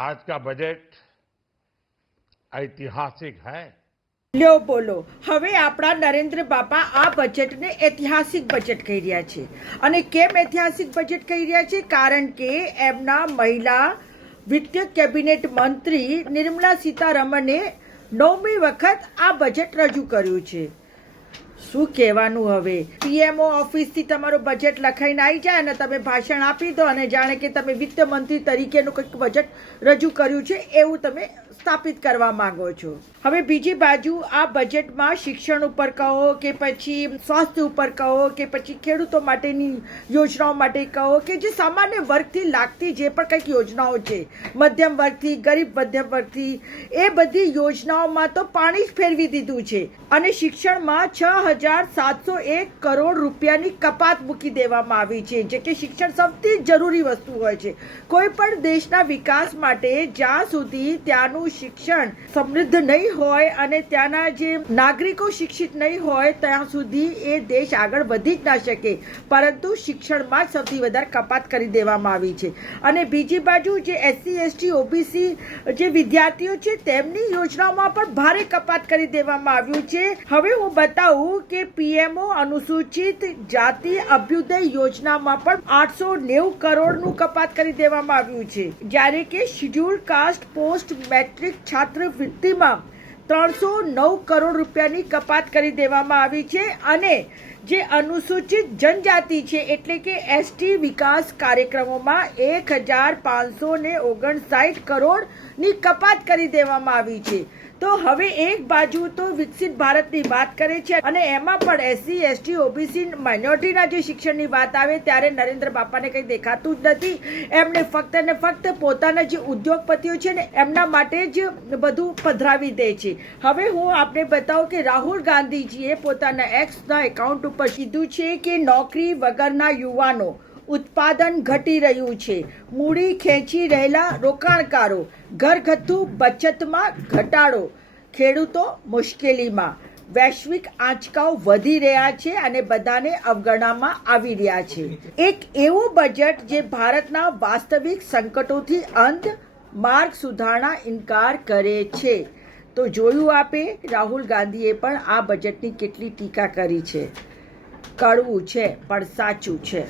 आज का बजट ऐतिहासिक है। લ્યો બોલો, હવે આપણા નરેન્દ્ર બાપા આ બજેટને ઐતિહાસિક બજેટ કહી રહ્યા છે. અને કેમ ઐતિહાસિક બજેટ કહી રહ્યા છે? કારણ કે એમના મહિલા વિત્ત કેબિનેટ મંત્રી નિર્મલા સીતારમણે 9મી વખત આ બજેટ રજૂ કર્યું છે. શું કહેવાનું હવે? પીએમઓ ઓફિસથી તમારું બજેટ લખાઈને આવી જાય અને તમે ભાષણ આપી દો અને જાણે કે તમે વિત્ત મંત્રી તરીકેનું કંઈક બજેટ રજૂ કર્યું છે એવું તમે સ્થાપિત કરવા માંગો છો. હવે બીજી બાજુ આ બજેટમાં શિક્ષણ ઉપર કહો કે પછી સ્વાસ્થ્ય ઉપર કહો કે પછી ખેડૂતો માટેની યોજનાઓ માટે કહો કે જે સામાન્ય વર્ગથી લાગતી જે પણ કંઈક યોજનાઓ છે, મધ્યમ વર્ગથી, ગરીબ મધ્યમ વર્ગથી, એ બધી યોજનાઓમાં તો પાણી જ ફેરવી દીધું છે. અને શિક્ષણમાં 6,701 કરોડ રૂપિયાની કપાત મૂકી દેવામાં આવી છે, જે કે શિક્ષણ સૌથી જરૂરી વસ્તુ હોય છે કોઈ પણ દેશના વિકાસ માટે. જ્યાં સુધી ત્યાંનું શિક્ષણ સમૃદ્ધ નહીં હોય અને ત્યાંના જે નાગરિકો શિક્ષિત નહીં હોય ત્યાં સુધી એ દેશ આગળ વધી જ ના શકે. પરંતુ શિક્ષણમાં જ સૌથી વધારે કપાત કરી દેવામાં આવી છે. અને બીજી બાજુ જે SC ST OBC જે વિદ્યાર્થીઓ છે તેમની યોજનાઓમાં પણ ભારે કપાત કરી દેવામાં આવ્યું છે. હવે હું બતાવું કે પીએમઓ અનુસૂચિત જાતિ અભ્યુદય યોજનામાં પણ 890 કરોડનું કપાત કરી દેવામાં આવ્યું છે. જ્યારે કે શિડ્યુલ કાસ્ટ પોસ્ટ મેટ્રિક છાત્રવૃત્તિમાં 309 કરોડ રૂપિયાની કપાત કરી દેવામાં આવી છે. અને જે અનુસૂચિત જનજાતિ છે એટલે કે ST વિકાસ કાર્યક્રમોમાં 1,559 કરોડની કપાત કરી દેવામાં આવી છે. તો હવે એક બાજુ તો વિકસિત ભારતની વાત કરે છે અને એમાં પણ SC ST OBC માઇનોરિટીના જે શિક્ષણની વાત આવે ત્યારે નરેન્દ્ર બાપાને કંઈ દેખાતું જ નથી. એમને ફક્ત ને ફક્ત પોતાના જે ઉદ્યોગપતિઓ છે ને એમના માટે જ બધું પધરાવી દે છે. હવે હું આપને બતાવું કે રાહુલ ગાંધીજીએ પોતાના એક્સના એકાઉન્ટ ઉપર કીધું છે કે નોકરી વગરના યુવાનો ઉત્પાદન ઘટી રહ્યું છે, મૂડી ખેંચી રહેલા રોકાણકારો, ઘરગથ્થુ બચતમાં ઘટાડો, ખેડૂતો મુશ્કેલીમાં, વૈશ્વિક આંચકાઓ વધી રહ્યા છે અને બધાને અવગણવામાં આવી રહ્યા છે. એક એવું બજેટ જે ભારતના વાસ્તવિક સંકટોથી અંત માર્ગ સુધારણા ઇનકાર કરે છે. તો જોયું આપે રાહુલ ગાંધીએ પણ આ બજેટની કેટલી ટીકા કરી છે. કડવું છે પણ સાચું છે.